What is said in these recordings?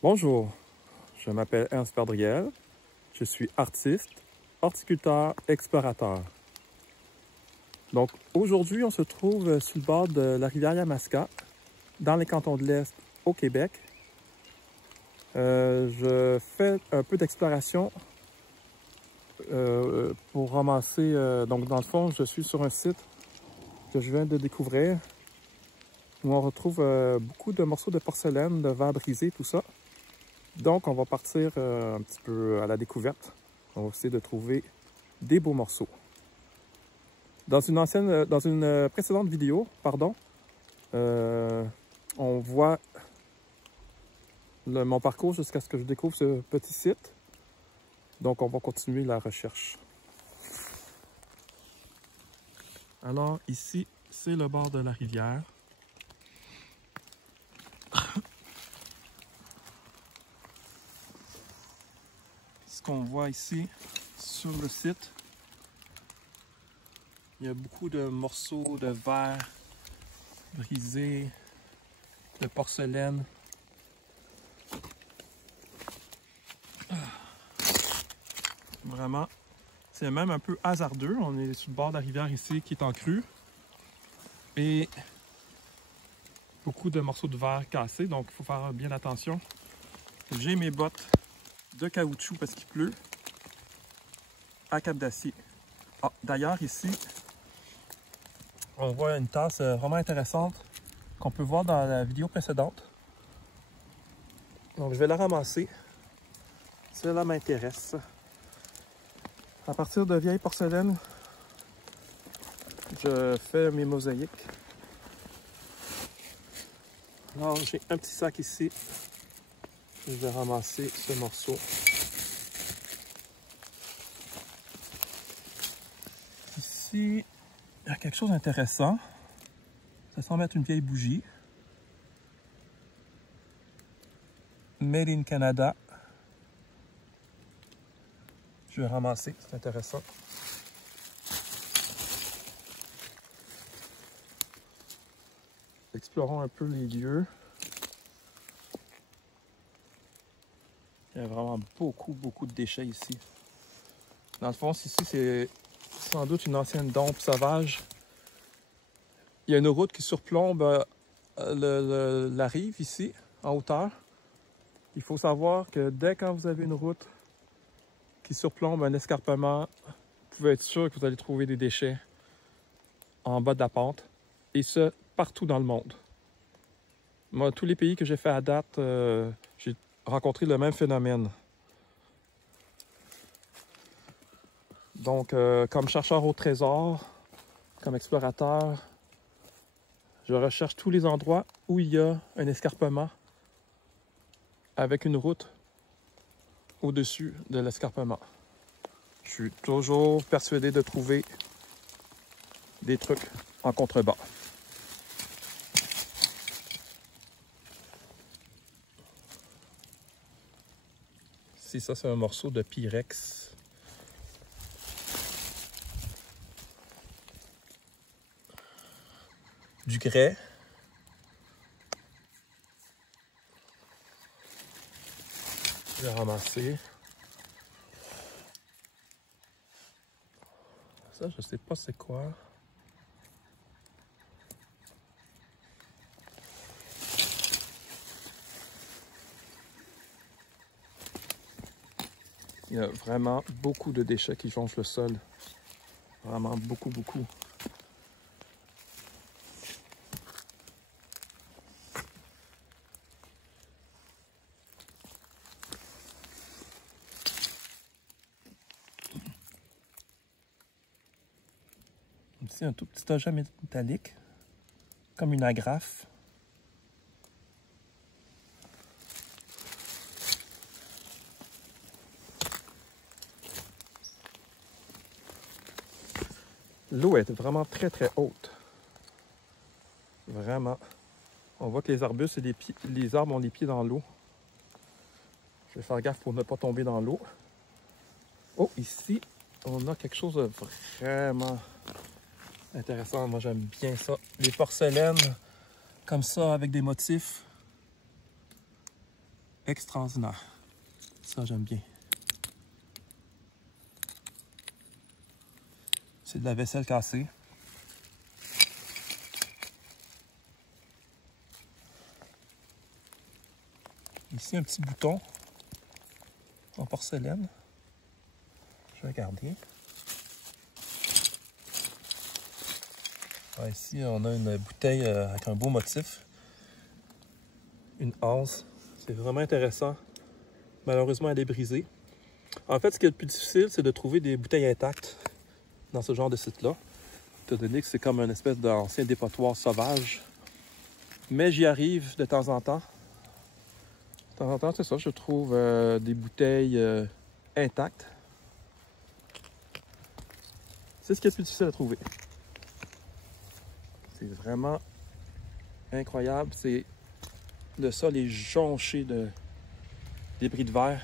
Bonjour, je m'appelle Ernst Perdriel, je suis artiste, horticulteur, explorateur. Donc aujourd'hui, on se trouve sur le bord de la rivière Yamaska, dans les cantons de l'Est au Québec. Je fais un peu d'exploration pour ramasser, donc dans le fond, je suis sur un site que je viens de découvrir où on retrouve beaucoup de morceaux de porcelaine, de verre brisé, tout ça. Donc, on va partir un petit peu à la découverte. On va essayer de trouver des beaux morceaux. Dans une précédente vidéo, on voit mon parcours jusqu'à ce que je découvre ce petit site. Donc, on va continuer la recherche. Alors, ici, c'est le bord de la rivière. Ce qu'on voit ici sur le site, il y a beaucoup de morceaux de verre brisés, de porcelaine. Vraiment, c'est même un peu hasardeux. On est sur le bord de la rivière ici qui est en crue. Et beaucoup de morceaux de verre cassés, donc il faut faire bien attention. J'ai mes bottes de caoutchouc parce qu'il pleut à Cap d'Acier. Ah, d'ailleurs, ici, on voit une tasse vraiment intéressante qu'on peut voir dans la vidéo précédente. Donc, je vais la ramasser. Cela m'intéresse. À partir de vieilles porcelaines, je fais mes mosaïques. Alors, j'ai un petit sac ici. Je vais ramasser ce morceau. Ici, il y a quelque chose d'intéressant. Ça semble être une vieille bougie. Made in Canada. Je vais ramasser, c'est intéressant. Explorons un peu les lieux. Il y a vraiment beaucoup de déchets ici. Dans le fond, ici, c'est sans doute une ancienne dompe sauvage. Il y a une route qui surplombe la rive ici, en hauteur. Il faut savoir que dès quand vous avez une route qui surplombe un escarpement, vous pouvez être sûr que vous allez trouver des déchets en bas de la pente. Et ce, partout dans le monde. Moi, tous les pays que j'ai fait à date, j'ai rencontré le même phénomène. Donc, comme chercheur au trésor, comme explorateur, je recherche tous les endroits où il y a un escarpement avec une route au-dessus de l'escarpement. Je suis toujours persuadé de trouver des trucs en contrebas. Ici, ça, c'est un morceau de pyrex. Du grès. Je vais ramasser. Ça, je sais pas c'est quoi. Il y a vraiment beaucoup de déchets qui jonchent le sol. Vraiment beaucoup. Ici, un tout petit objet métallique, comme une agrafe. L'eau est vraiment très haute. Vraiment. On voit que les arbustes et les arbres ont les pieds dans l'eau. Je vais faire gaffe pour ne pas tomber dans l'eau. Oh, ici, on a quelque chose de vraiment intéressant. Moi, j'aime bien ça. Les porcelaines, comme ça, avec des motifs. extraordinaire. Ça, j'aime bien. C'est de la vaisselle cassée. Ici, un petit bouton en porcelaine. Je vais regarder. Ah, ici, on a une bouteille avec un beau motif. Une anse. C'est vraiment intéressant. Malheureusement, elle est brisée. En fait, ce qui est le plus difficile, c'est de trouver des bouteilles intactes dans ce genre de site-là. Étant donné que c'est comme une espèce d'ancien dépotoir sauvage. Mais j'y arrive de temps en temps. De temps en temps, c'est ça, je trouve des bouteilles intactes. C'est ce qui est le plus difficile à trouver. C'est vraiment incroyable. C'est le sol est jonché de débris de verre.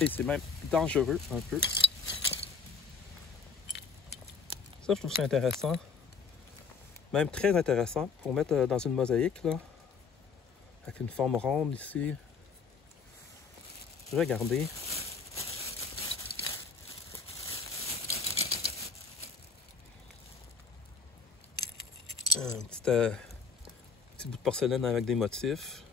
Et c'est même dangereux un peu. Ça, je trouve ça intéressant. Même très intéressant pour mettre dans une mosaïque, là. Avec une forme ronde ici. Je vais garder. Un petit bout de porcelaine avec des motifs.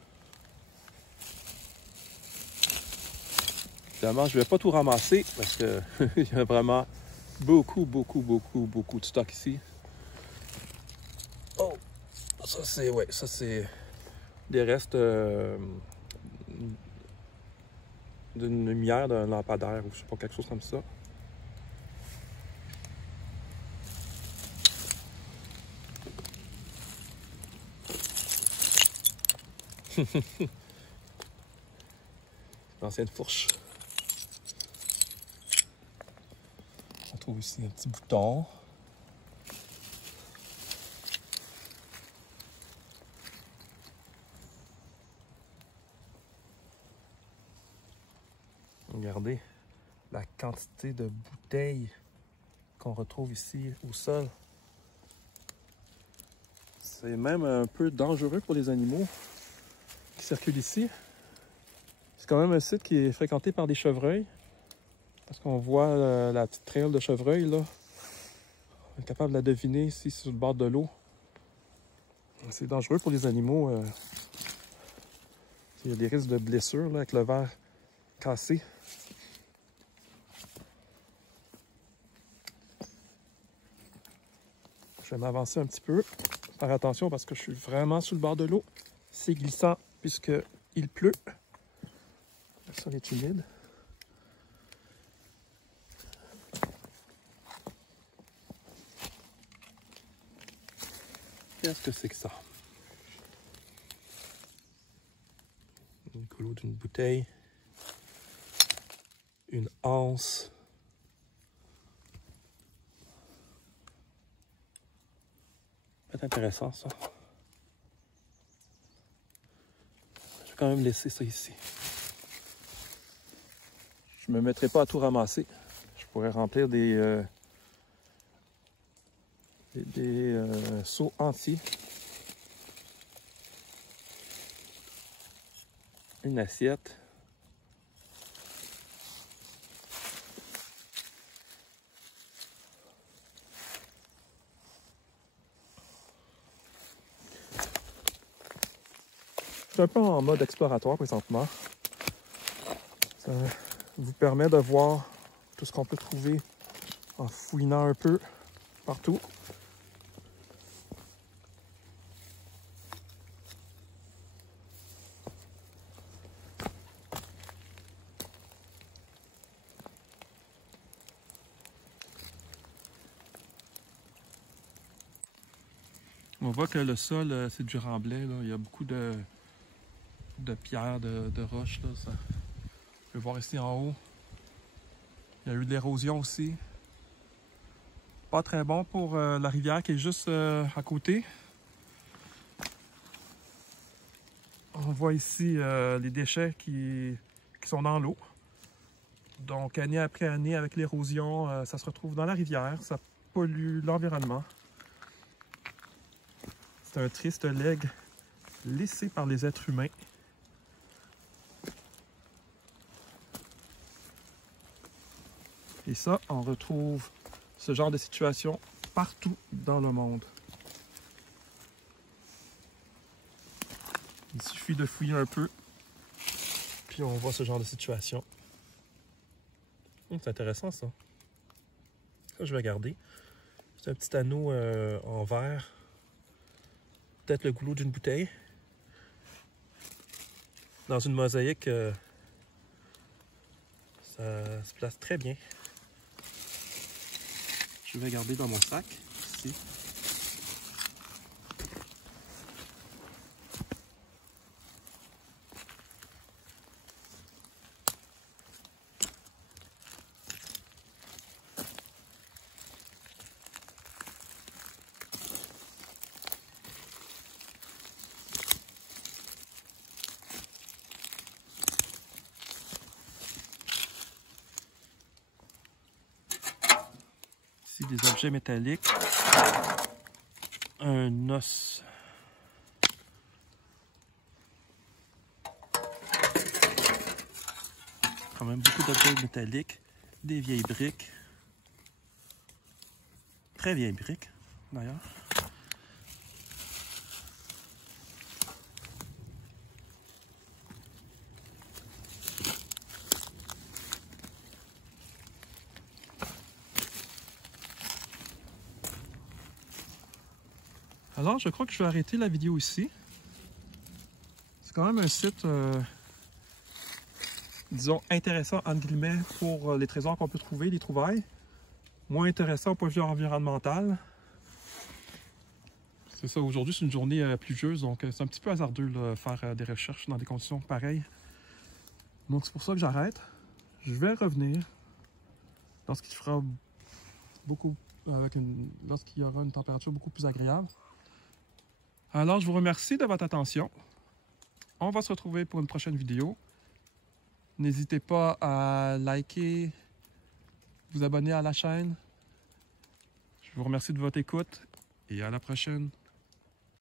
Évidemment, je ne vais pas tout ramasser parce que il y a vraiment beaucoup de stock ici. Oh! Ça c'est, ouais, ça c'est des restes d'une lumière, d'un lampadaire ou je sais pas, quelque chose comme ça. L'ancienne fourche. On trouve ici un petit bouton. Regardez la quantité de bouteilles qu'on retrouve ici au sol. C'est même un peu dangereux pour les animaux qui circulent ici. C'est quand même un site qui est fréquenté par des chevreuils. Parce qu'on voit la petite traîne de chevreuil là. On est capable de la deviner ici sur le bord de l'eau. C'est dangereux pour les animaux. Il y a des risques de blessures là, avec le verre cassé. Je vais m'avancer un petit peu. Faire attention parce que je suis vraiment sur le bord de l'eau. C'est glissant puisqu'il pleut. Le sol est humide. Qu'est-ce que c'est que ça? Le colot d'une bouteille. Une anse. C'est intéressant ça. Je vais quand même laisser ça ici. Je ne me mettrai pas à tout ramasser. Je pourrais remplir des seaux entiers. Une assiette. Je suis un peu en mode exploratoire présentement. Ça vous permet de voir tout ce qu'on peut trouver en fouinant un peu partout. On voit que le sol, c'est du remblai. Là. Il y a beaucoup de pierres, de roches. Là. Ça... On peut voir ici en haut. Il y a eu de l'érosion aussi. Pas très bon pour la rivière qui est juste à côté. On voit ici les déchets qui sont dans l'eau. Donc, année après année, avec l'érosion, ça se retrouve dans la rivière. Ça pollue l'environnement. C'est un triste legs laissé par les êtres humains. Et ça, on retrouve ce genre de situation partout dans le monde. Il suffit de fouiller un peu, puis on voit ce genre de situation. C'est intéressant ça. Ça, je vais garder. C'est un petit anneau en verre. Peut-être le goulot d'une bouteille. Dans une mosaïque, ça se place très bien. Je vais garder dans mon sac, ici. Ici, des objets métalliques. Un os. Quand même beaucoup d'objets métalliques. Des vieilles briques. Très vieilles briques, d'ailleurs. Alors, je crois que je vais arrêter la vidéo ici. C'est quand même un site, disons, intéressant, entre guillemets, pour les trésors qu'on peut trouver, les trouvailles. Moins intéressant au point de vue environnemental. C'est ça, aujourd'hui, c'est une journée pluvieuse, donc c'est un petit peu hasardeux de faire des recherches dans des conditions pareilles. Donc, c'est pour ça que j'arrête. Je vais revenir lorsqu'il fera beaucoup, lorsqu'il y aura une température beaucoup plus agréable. Alors, je vous remercie de votre attention. On va se retrouver pour une prochaine vidéo. N'hésitez pas à liker, vous abonner à la chaîne. Je vous remercie de votre écoute et à la prochaine.